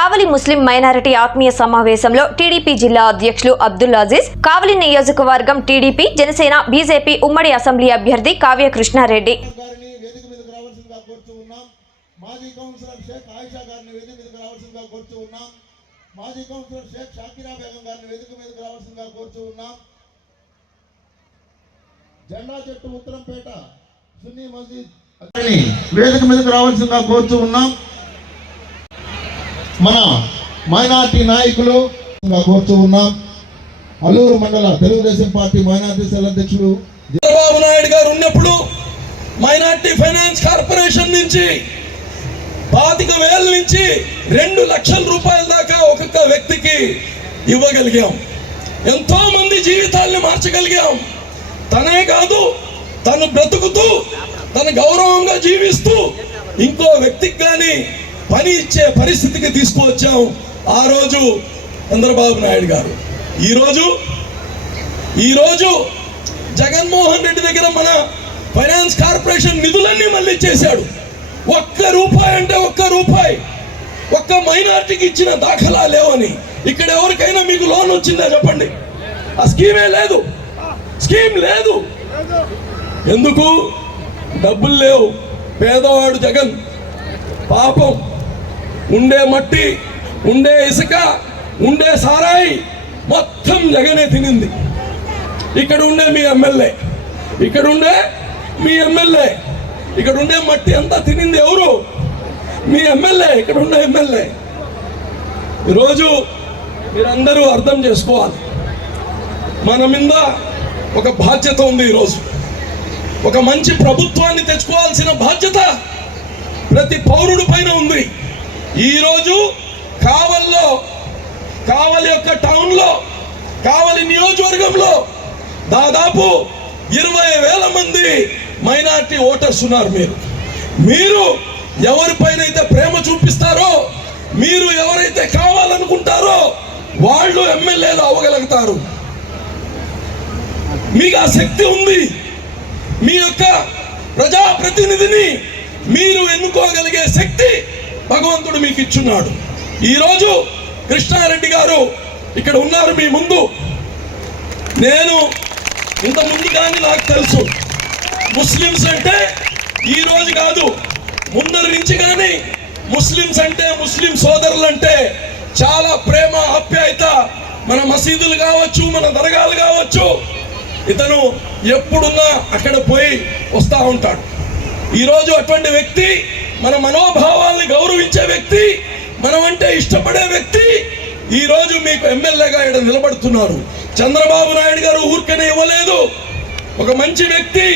కావలి ముస్లిం minority ఆత్మీయ సమావేశంలో TDP జిల్లా అధ్యక్షులు అబ్దుల్ అజీజ్ కావలి నియోజకవర్గం టీడీపీ జనసేన బీజేపీ ఉమ్మడి అసెంబ్లీ అభ్యర్థి కావ్య కృష్ణారెడ్డి. మాజీ కౌన్సిలర్ షేక్ షాకిరా బేగం గారిని వేదిక రావాల్సిందిగా ఉన్నాం. జెండా చెట్టు ఉత్తరంపేట సున్నీ వేదిక మీదకి రావాల్సిందిగా కోరుతూ ఉన్నాం. మన మైనార్టీ నాయకులు కోరుతూ ఉన్నాం. అల్లూరు మండల తెలుగుదేశం పార్టీ మైనార్టీ సెల్ అధ్యక్షుడు చంద్రబాబు నాయుడు గారు ఉన్నప్పుడు మైనార్టీ ఫైనాన్స్ కార్పొరేషన్ నుంచి పాతిక వేల నుంచి రెండు లక్షల రూపాయల దాకా ఒక్కొక్క వ్యక్తికి ఇవ్వగలిగాం. ఎంతో మంది జీవితాల్ని మార్చగలిగాం. తనే కాదు తను బ్రతుకుతూ తను గౌరవంగా జీవిస్తూ ఇంకో వ్యక్తికి కానీ పని ఇచ్చే పరిస్థితికి తీసుకువచ్చాం ఆ రోజు చంద్రబాబు నాయుడు గారు. ఈరోజు ఈరోజు జగన్మోహన్ రెడ్డి దగ్గర మన ఫైనాన్స్ కార్పొరేషన్ నిధులన్నీ మళ్ళీ చేశాడు ఒక్క రూపాయి అంటే ఒక్క రూపాయి. ఒక్క మైనార్టీకి ఇచ్చిన దాఖలా లేవని. ఇక్కడ ఎవరికైనా మీకు లోన్ వచ్చిందా చెప్పండి? ఆ స్కీమే లేదు. స్కీమ్ లేదు. ఎందుకు? డబ్బులు లేవు. పేదవాడు జగన్. పాపం. ఉండే మట్టి ఉండే ఇసుక ఉండే సారాయి మొత్తం జగనే తినింది. ఇక్కడ ఉండే మీ ఎమ్మెల్యే ఇక్కడ ఉండే మీ ఎమ్మెల్యే ఇక్కడ ఉండే మట్టి అంతా తినింది ఎవరు? మీ ఎమ్మెల్యే ఇక్కడ ఉండే ఎమ్మెల్యే. ఈరోజు మీరందరూ అర్థం చేసుకోవాలి. మన మీద ఒక బాధ్యత ఉంది ఈరోజు. ఒక మంచి ప్రభుత్వాన్ని తెచ్చుకోవాల్సిన బాధ్యత ప్రతి పౌరుడి పైన ఉంది. ఈరోజు కావల్లో కావలి యొక్క టౌన్లో కావలి నియోజకవర్గంలో దాదాపు ఇరవై వేల మంది మైనార్టీ ఓటర్స్ ఉన్నారు మీరు. మీరు ఎవరిపైన అయితే ప్రేమ చూపిస్తారో మీరు ఎవరైతే కావాలనుకుంటారో వాళ్ళు ఎమ్మెల్యేలు అవ్వగలుగుతారు. మీకు ఆ శక్తి ఉంది. మీ యొక్క ప్రజాప్రతినిధిని మీరు ఎన్నుకోగలిగే శక్తి భగవంతుడు మీకు ఇచ్చున్నాడు ఈరోజు కృష్ణారెడ్డి గారు ఇక్కడ ఉన్నారు మీ ముందు. నేను ఇంత ముందు కానీ నాకు తెలుసు. ముస్లిమ్స్ అంటే ఈరోజు కాదు ముందరి నుంచి కానీ ముస్లిమ్స్ అంటే ముస్లిం సోదరులు అంటే చాలా ప్రేమ ఆప్యాయత. మన మసీదులు కావచ్చు మన దర్గాలు కావచ్చు. ఇతను ఎప్పుడున్నా అక్కడ పోయి వస్తూ ఉంటాడు. ఈరోజు అటువంటి వ్యక్తి మన మనోభావాల్ని గౌరవించే వ్యక్తి మనం అంటే ఇష్టపడే వ్యక్తి ఈరోజు మీకు ఎమ్మెల్యేగా ఇక్కడ నిలబడుతున్నారు చంద్రబాబు నాయుడు గారు ఊరికనే ఇవ్వలేదు. ఒక మంచి వ్యక్తి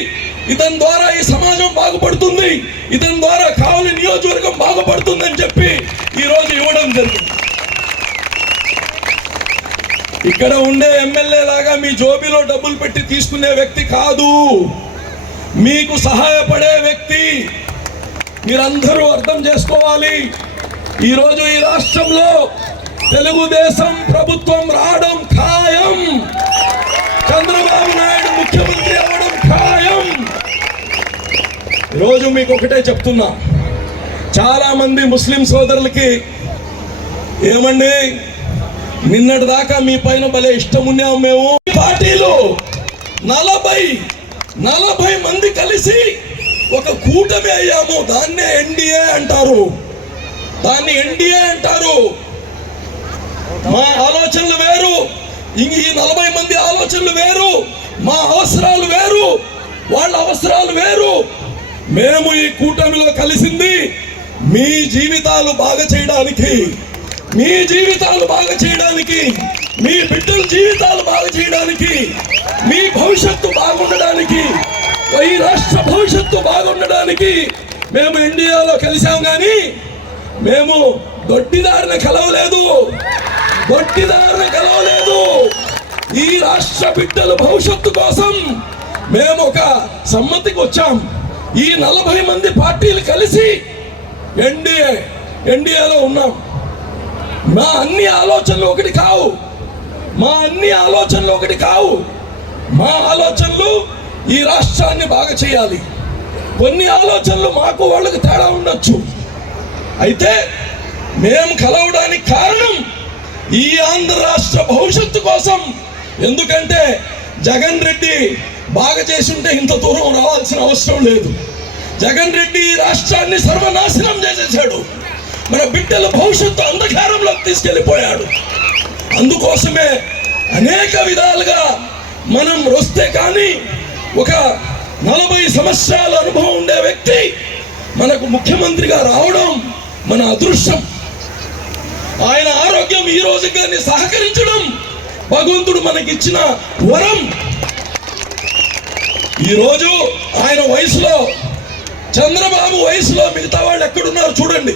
ఇతని ద్వారా ఈ సమాజం బాగుపడుతుంది ఇతని ద్వారా కావలి నియోజకవర్గం బాగుపడుతుందని చెప్పి ఈరోజు ఇవ్వడం జరిగింది. ఇక్కడ ఉండే ఎమ్మెల్యే లాగా మీ జోబీలో డబ్బులు పెట్టి తీసుకునే వ్యక్తి కాదు. మీకు సహాయపడే వ్యక్తి మీరందరూ అర్థం చేసుకోవాలి. ఈరోజు ఈ రాష్ట్రంలో తెలుగుదేశం ప్రభుత్వం రావడం ఖాయం. చంద్రబాబు నాయుడు ముఖ్యమంత్రి అవ్వడం ఖాయం. ఈరోజు మీకు ఒకటే చెప్తున్నా. చాలా మంది ముస్లిం సోదరులకి ఏమండి? నిన్నటి దాకా మీ పైన భలే ఇష్టం ఉన్నాము మేము. పార్టీలో నలభై నలభై మంది కలిసి ఒక కూటమి అయ్యాము. దాన్నే ఎన్డీఏ అంటారు. దాన్ని ఎన్డీఏ అంటారు. మా ఆలోచనలు వేరు. ఇంక ఈ నలభై మంది ఆలోచనలు వేరు. మా అవసరాలు వేరు. వాళ్ళ అవసరాలు వేరు. మేము ఈ కూటమిలో కలిసింది మీ జీవితాలు బాగా చేయడానికి. మీ జీవితాలు బాగా చేయడానికి. మీ బిడ్డల జీవితాలు బాగా చేయడానికి. మీ భవిష్యత్తు బాగుండడానికి. ఈ రాష్ట్ర భవిష్యత్తు బాగుండడానికి మేము ఇండియాలో కలిసాం కానీ మేము దొడ్డిదారిన కలవలేదు. దొడ్డిదారిన కలవలేదు. ఈ రాష్ట్ర బిడ్డల భవిష్యత్తు కోసం మేము ఒక సమ్మతికి వచ్చాం. ఈ నలభై మంది పార్టీలు కలిసి ఎన్డీఏ ఎన్డీఏలో ఉన్నాం. మా అన్ని ఆలోచనలు ఒకటి కావు. మా అన్ని ఆలోచనలు ఒకటి కావు. మా ఆలోచనలు ఈ రాష్ట్రాన్ని బాగా చేయాలి. కొన్ని ఆలోచనలు మాకు వాళ్ళకి తేడా ఉండొచ్చు. అయితే మేము కలవడానికి కారణం ఈ ఆంధ్ర రాష్ట్ర భవిష్యత్తు కోసం. ఎందుకంటే జగన్ రెడ్డి బాగా చేసుంటే ఇంత దూరం రావాల్సిన అవసరం లేదు. జగన్ రెడ్డి ఈ రాష్ట్రాన్ని సర్వనాశనం చేసేసాడు. మన బిడ్డల భవిష్యత్తు అంధకారంలోకి తీసుకెళ్ళిపోయాడు. అందుకోసమే అనేక విధాలుగా మనం వస్తే కానీ ఒక నలభై సంవత్సరాల అనుభవం ఉండే వ్యక్తి మనకు ముఖ్యమంత్రిగా రావడం మన అదృష్టం. ఆయన ఆరోగ్యం ఈ రోజు కానీ సహకరించడం భగవంతుడు మనకిచ్చిన వరం. ఈరోజు ఆయన వయసులో చంద్రబాబు వయసులో మిగతా వాళ్ళు ఎక్కడున్నారు చూడండి.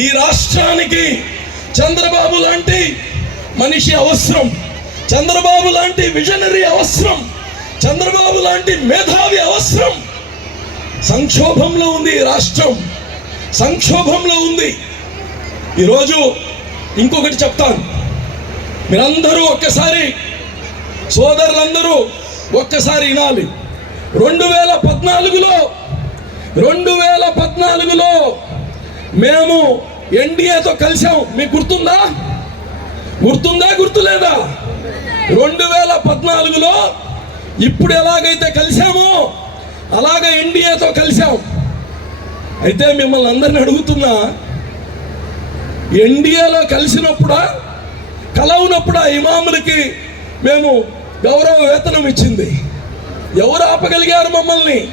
ఈ రాష్ట్రానికి చంద్రబాబు లాంటి మనిషి అవసరం. చంద్రబాబు లాంటి విజనరీ అవసరం. చంద్రబాబు లాంటి మేధావి అవసరం. సంక్షోభంలో ఉంది రాష్ట్రం. సంక్షోభంలో ఉంది. ఈరోజు ఇంకొకటి చెప్తాను. మీరందరూ ఒక్కసారి సోదరులందరూ ఒక్కసారి వినాలి. రెండు వేల పద్నాలుగులో రెండు వేల పద్నాలుగులో మేము ఎన్డీఏతో కలిసాం మీకు గుర్తుందా? గుర్తుందా గుర్తులేదా? రెండు వేల పద్నాలుగులో ఇప్పుడు ఎలాగైతే కలిసామో అలాగే ఎన్డీఏతో కలిసాం అయితే మిమ్మల్ని అందరిని అడుగుతున్నా ఎన్డీఏలో కలిసినప్పుడా కలవనప్పుడా ఇమాములకి మేము గౌరవ వేతనం ఇచ్చింది. ఎవరు ఆపగలిగారు మమ్మల్ని?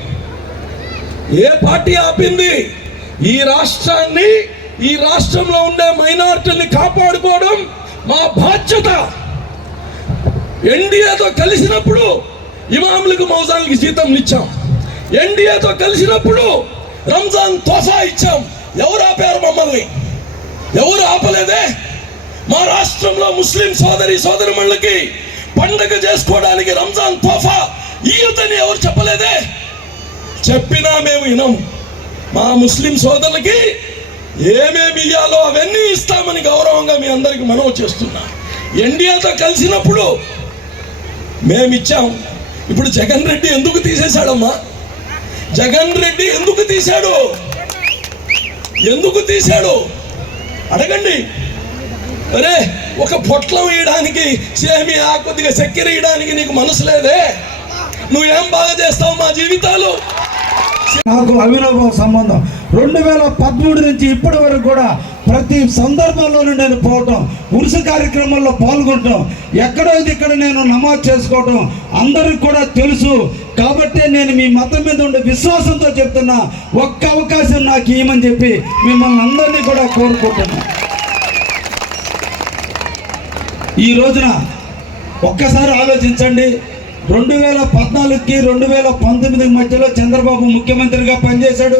ఏ పార్టీ ఆపింది? ఈ రాష్ట్రాన్ని ఈ రాష్ట్రంలో ఉండే మైనార్టీని కాపాడుకోవడం మా బాధ్యత. ఎన్డీఏతో కలిసినప్పుడు ఇమాములకు మౌజానికి జీతం ఇచ్చాం. ఎన్డీఏతో కలిసినప్పుడు రంజాన్ తోఫా ఇచ్చాం. ఎవరు ఆపారు మమ్మల్ని? ఎవరు ఆపలేదే? మా రాష్ట్రంలో ముస్లిం సోదరి సోదరిమణులకి పండగ చేసుకోవడానికి రంజాన్ తోఫా ఇయ్యతని ఎవరు చెప్పలేదే? చెప్పినా మేము వినం. మా ముస్లిం సోదరులకి ఏమేమి ఇయ్యాలో అవన్నీ ఇస్తామని గౌరవంగా మీ అందరికి మనవి చేస్తున్నా. ఎన్డీఏతో కలిసినప్పుడు మేమిచ్చాం. ఇప్పుడు జగన్ రెడ్డి ఎందుకు తీసేశాడమ్మా? జగన్ రెడ్డి ఎందుకు తీశాడు? ఎందుకు తీశాడు? అడగండి. అరే ఒక పొట్లం వేయడానికి సేమియా కొద్దిగా చక్కెర వేయడానికి నీకు మనసు లేదే? నువ్వేం బాగా చేస్తావు మా జీవితాలు? నాకు అవినాభావ సంబంధం. రెండు వేల పదమూడు నుంచి ఇప్పటి వరకు కూడా ప్రతి సందర్భంలోనూ నేను పోవటం ఉరుసు కార్యక్రమంలో పాల్గొనటం ఎక్కడో ఇక్కడ నేను నమాజ్ చేసుకోవటం అందరికి కూడా తెలుసు. కాబట్టి నేను మీ మతం మీద ఉండే విశ్వాసంతో చెప్తున్నా ఒక్క అవకాశం నాకు ఇవ్వమని చెప్పి మిమ్మల్ని అందరినీ కూడా కోరుకుంటున్నా. ఈ రోజున ఒక్కసారి ఆలోచించండి. రెండు వేల పద్నాలుగుకి రెండు వేల పంతొమ్మిది మధ్యలో చంద్రబాబు ముఖ్యమంత్రిగా పనిచేశాడు.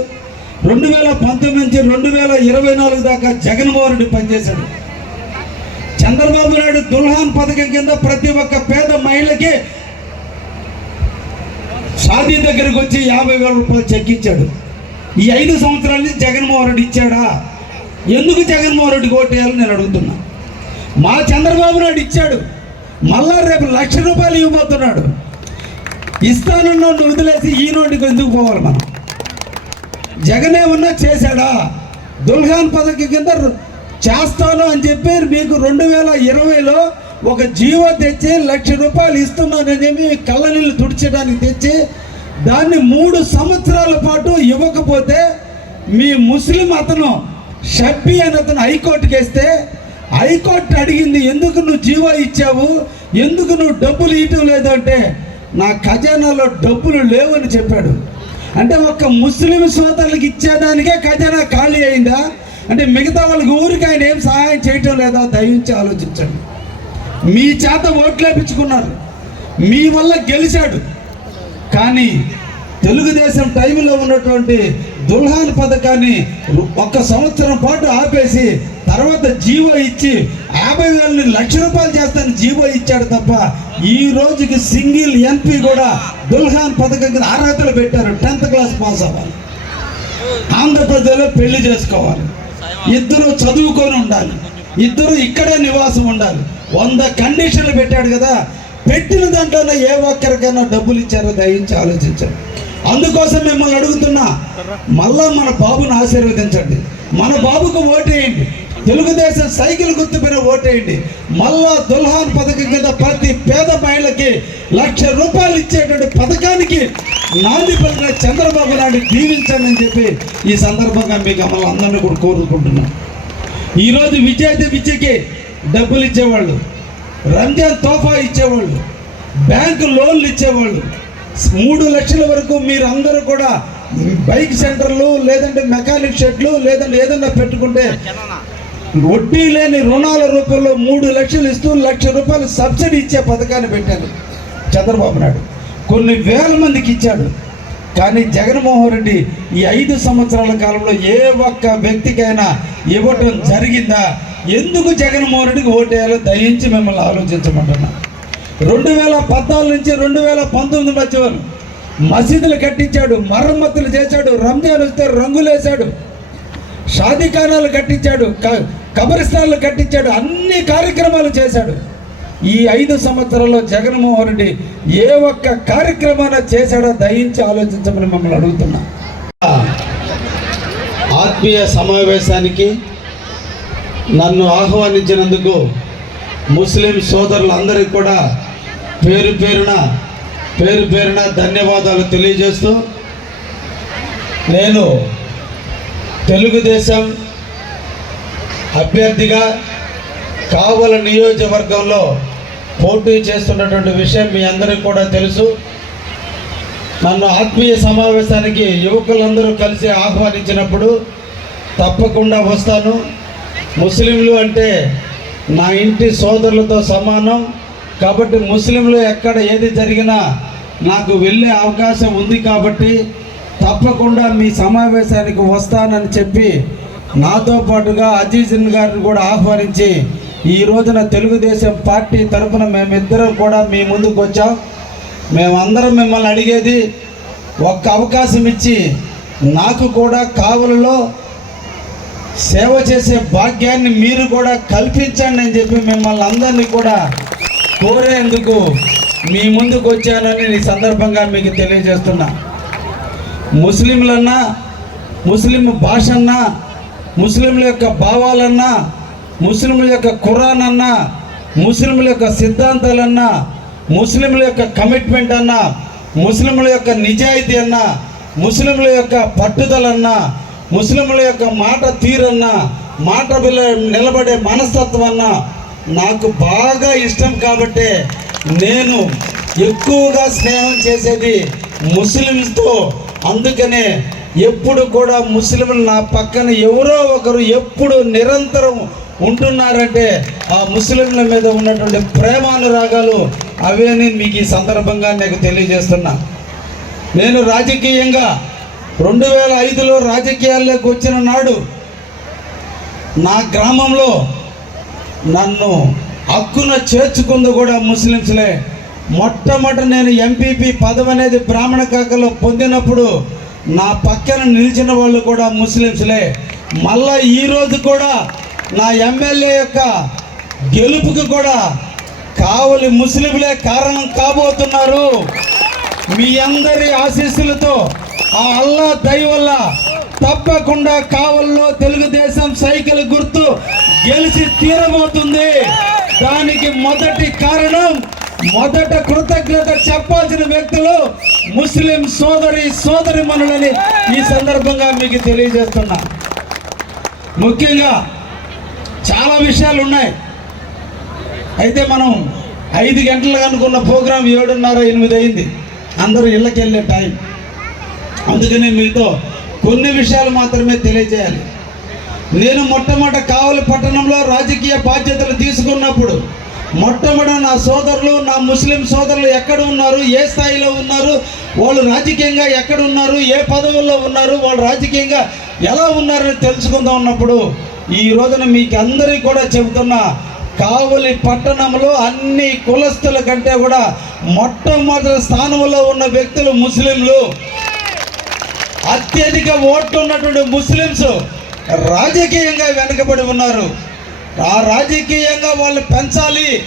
రెండు వేల పంతొమ్మిది నుంచి రెండు వేల ఇరవై నాలుగు దాకా జగన్మోహన్ రెడ్డి పనిచేశాడు. చంద్రబాబు నాయుడు దుల్హాన్ పథకం కింద ప్రతి ఒక్క పేద మహిళకి షాదీ దగ్గరకు వచ్చి యాభై వేల రూపాయలు చెక్ ఇచ్చాడు ఈ ఐదు సంవత్సరాలని జగన్మోహన్ రెడ్డి ఇచ్చాడా? ఎందుకు జగన్మోహన్ రెడ్డికి ఓటేయాలని నేను అడుగుతున్నా. మా చంద్రబాబు నాయుడు ఇచ్చాడు. మళ్ళా రేపు లక్ష రూపాయలు ఇవ్వబోతున్నాడు. ఇస్తానన్న వదిలేసి ఈ నోటికి ఎందుకు పోవాలి మనం? జగన్ ఏమన్నా చేశాడా? దుల్హాన్ పథకం కింద చేస్తాను అని చెప్పి మీకు రెండు వేల ఇరవైలో ఒక జీవో తెచ్చి లక్ష రూపాయలు ఇస్తున్నానని చెప్పి కళ్ళ నీళ్ళు తుడిచడానికి తెచ్చి దాన్ని మూడు సంవత్సరాల పాటు ఇవ్వకపోతే మీ ముస్లిం అతను షబ్బీ అని అతను హైకోర్టుకి వేస్తే హైకోర్టు అడిగింది ఎందుకు నువ్వు జీవో ఇచ్చావు? ఎందుకు నువ్వు డబ్బులు ఇవ్వటం లేదు అంటే నా ఖజానాలో డబ్బులు లేవని చెప్పాడు. అంటే ఒక ముస్లిం సోదరులకు ఇచ్చేదానికే ఖజానా ఖాళీ అయిందా? అంటే మిగతా వాళ్ళకి ఊరికి ఆయన ఏం సహాయం చేయటం లేదా? దయించి ఆలోచించండి. మీ చేత ఓట్లేపించుకున్నారు మీ వల్ల గెలిచాడు. కానీ తెలుగుదేశం టైంలో ఉన్నటువంటి దుల్హాన్ పథకాన్ని ఒక్క సంవత్సరం పాటు ఆపేసి తర్వాత జీవో ఇచ్చి యాభై వేలని లక్ష రూపాయలు చేస్తాను జీవో ఇచ్చాడు తప్ప ఈ రోజుకి సింగిల్ ఎన్పి కూడా దుల్హాన్ పథకం కింద అర్హతలు పెట్టారు టెన్త్ క్లాస్ పాస్ అవ్వాలి. ఆంధ్రప్రదేశ్లో పెళ్ళి చేసుకోవాలి. ఇద్దరు చదువుకొని ఉండాలి. ఇద్దరు ఇక్కడే నివాసం ఉండాలి. వంద కండిషన్లు పెట్టాడు కదా. పెట్టిన దాంట్లోనే ఏ ఒక్కరికైనా డబ్బులు ఇచ్చారో దయించి ఆలోచించారు అందుకోసం మిమ్మల్ని అడుగుతున్నా మళ్ళా మన బాబుని ఆశీర్వదించండి. మన బాబుకు ఓటేయండి తెలుగుదేశం సైకిల్ గుర్తుపైన ఓటేయండి మళ్ళా దుల్హాన్ పథకం కింద ప్రతి పేద మహిళకి లక్ష రూపాయలు ఇచ్చేటువంటి పథకానికి నాంది పలికిన చంద్రబాబు నాయుడు దీవించండి అని చెప్పి ఈ సందర్భంగా మీకు మమ్మల్ని అందరినీ కూడా కోరుకుంటున్నాను ఈరోజు విద్యార్థి విద్యకి డబ్బులు ఇచ్చేవాళ్ళు రంజాన్ తోఫా ఇచ్చేవాళ్ళు బ్యాంకు లోన్లు ఇచ్చేవాళ్ళు మూడు లక్షల వరకు మీరు అందరూ కూడా బైక్ సెంటర్లు లేదంటే మెకానిక్ షెడ్లు లేదంటే ఏదైనా పెట్టుకుంటే వడ్డీ లేని రుణాల రూపంలో మూడు లక్షలు ఇస్తూ లక్ష రూపాయలు సబ్సిడీ ఇచ్చే పథకాన్ని పెట్టారు చంద్రబాబు నాయుడు. కొన్ని వేల మందికి ఇచ్చాడు. కానీ జగన్మోహన్ రెడ్డి ఈ ఐదు సంవత్సరాల కాలంలో ఏ ఒక్క వ్యక్తికైనా ఇవ్వటం జరిగిందా? ఎందుకు జగన్మోహన్ రెడ్డికి ఓటేయాలో దయించి మిమ్మల్ని ఆలోచించమంటున్నా. రెండు వేల పద్నాలుగు నుంచి రెండు వేల పంతొమ్మిది మధ్య మసీదులు కట్టించాడు మరమ్మతులు చేశాడు రంజాన్ వస్తే రంగులేశాడు షాదీఖానాలు కట్టించాడు క- కబరిస్తాన్లు కట్టించాడు అన్ని కార్యక్రమాలు చేశాడు. ఈ ఐదు సంవత్సరాల్లో జగన్మోహన్ రెడ్డి ఏ ఒక్క కార్యక్రమాన్ని చేశాడో దయించి ఆలోచించమని మమ్మల్ని అడుగుతున్నా. ఆత్మీయ సమావేశానికి నన్ను ఆహ్వానించినందుకు ముస్లిం సోదరులందరికీ కూడా పేరు పేరున పేరు పేరున ధన్యవాదాలు తెలియజేస్తూ నేను తెలుగుదేశం అభ్యర్థిగా కావల నియోజకవర్గంలో పోటీ చేస్తున్నటువంటి విషయం మీ అందరికీ కూడా తెలుసు. నన్ను ఆత్మీయ సమావేశానికి యువకులందరూ కలిసి ఆహ్వానించినప్పుడు తప్పకుండా వస్తాను. ముస్లింలు అంటే నా ఇంటి సోదరులతో సమానం. కాబట్టి ముస్లింలు ఎక్కడ ఏది జరిగినా నాకు వెళ్ళే అవకాశం ఉంది కాబట్టి తప్పకుండా మీ సమావేశానికి వస్తానని చెప్పి నాతో పాటుగా అజీజన్ గారిని కూడా ఆహ్వానించి ఈ రోజున తెలుగుదేశం పార్టీ తరఫున మేమిద్దరం కూడా మీ ముందుకు వచ్చాం. మేమందరం మిమ్మల్ని అడిగేది ఒక్క అవకాశం ఇచ్చి నాకు కూడా కావలలో సేవ చేసే భాగ్యాన్ని మీరు కూడా కల్పించండి అని చెప్పి మిమ్మల్ని అందరినీ కూడా కోరేందుకు మీ ముందుకు వచ్చానని ఈ సందర్భంగా మీకు తెలియజేస్తున్నా. ముస్లింలన్నా ముస్లిం భాషన్నా ముస్లింల యొక్క భావాలన్నా ముస్లింల యొక్క ఖురాన్ అన్నా ముస్లింల యొక్క సిద్ధాంతాలన్నా ముస్లింల యొక్క కమిట్మెంట్ అన్నా ముస్లింల యొక్క నిజాయితీ అన్నా ముస్లింల యొక్క పట్టుదలన్నా ముస్లింల యొక్క మాట తీరన్నా మాట నిలబడే మనస్తత్వం అన్నా నాకు బాగా ఇష్టం కాబట్టి నేను ఎక్కువగా స్నేహం చేసేది ముస్లిమ్స్తో. అందుకనే ఎప్పుడు కూడా ముస్లింలు నా పక్కన ఎవరో ఒకరు ఎప్పుడు నిరంతరం ఉంటున్నారంటే ఆ ముస్లింల మీద ఉన్నటువంటి ప్రేమానురాగాలు అవేని మీకు ఈ సందర్భంగా నాకు తెలియజేస్తున్నా. నేను రాజకీయంగా రెండు వేల ఐదులో రాజకీయాల్లోకి వచ్చిన నాడు నా గ్రామంలో నన్ను హక్కున చేర్చుకుంది కూడా ముస్లిమ్స్లే మొట్టమొదటి నేను ఎంపీపీ పదవి అనేది బ్రాహ్మణ కాకలో పొందినప్పుడు నా పక్కన నిలిచిన వాళ్ళు కూడా ముస్లిమ్స్లే మళ్ళా ఈరోజు కూడా నా ఎమ్మెల్యే యొక్క గెలుపుకి కూడా కావలి ముస్లింలే కారణం కాబోతున్నారు. మీ అందరి ఆశీస్సులతో ఆ అల్లా దయ వల్ల తప్పకుండా కావల్లో తెలుగుదేశం సైకిల్ గుర్తు గెలిచి తీరబోతుంది. దానికి మొదటి కారణం మొదట కృతజ్ఞత చెప్పాల్సిన వ్యక్తులు ముస్లిం సోదరి సోదరి మనులని ఈ సందర్భంగా మీకు తెలియజేస్తున్నా. ముఖ్యంగా చాలా విషయాలు ఉన్నాయి. అయితే మనం ఐదు గంటలకు అనుకున్న ప్రోగ్రాం ఏడున్నర ఎనిమిది అయింది. అందరూ ఇళ్ళకి వెళ్ళే టైం. అందుకని మీతో కొన్ని విషయాలు మాత్రమే తెలియజేయాలి. నేను మొట్టమొదట కావలి పట్టణంలో రాజకీయ బాధ్యతలు తీసుకున్నప్పుడు మొట్టమొదట నా సోదరులు నా ముస్లిం సోదరులు ఎక్కడ ఉన్నారు ఏ స్థాయిలో ఉన్నారు వాళ్ళు రాజకీయంగా ఎక్కడ ఉన్నారు ఏ పదవుల్లో ఉన్నారు వాళ్ళు రాజకీయంగా ఎలా ఉన్నారని తెలుసుకుందాం ఉన్నప్పుడు ఈ రోజున మీకు అందరికీ కూడా చెబుతున్నా కావలి పట్టణంలో అన్ని కులస్తుల కంటే కూడా మొట్టమొదటి స్థానంలో ఉన్న వ్యక్తులు ముస్లింలు. అత్యధిక ఓట్లు ఉన్నటువంటి ముస్లిమ్స్ రాజకీయంగా వెనుకబడి ఉన్నారు. ఆ రాజకీయంగా వాళ్ళు పెంచాలి.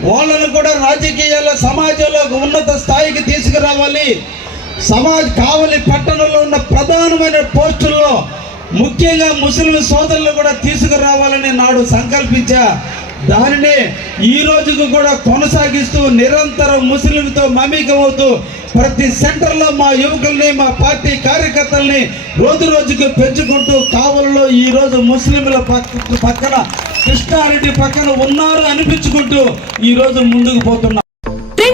వాళ్ళను కూడా రాజకీయాల సమాజంలో ఉన్నత స్థాయికి తీసుకురావాలి. సమాజ్ కావలి పట్టణంలో ఉన్న ప్రధానమైన పోస్టుల్లో ముఖ్యంగా ముస్లిం సోదరులు కూడా తీసుకురావాలని నాడు సంకల్పించా. దానినే ఈ రోజుకు కూడా కొనసాగిస్తూ నిరంతరం ముస్లింలతో మమేకమవుతూ ప్రతి సెంటర్లో మా యువకుల్ని మా పార్టీ కార్యకర్తల్ని రోజు రోజుకు పెంచుకుంటూ కావలలో ఈ రోజు ముస్లింల పక్క పక్కన కృష్ణారెడ్డి పక్కన ఉన్నారు అనిపించుకుంటూ ఈ రోజు ముందుకు పోతున్నారు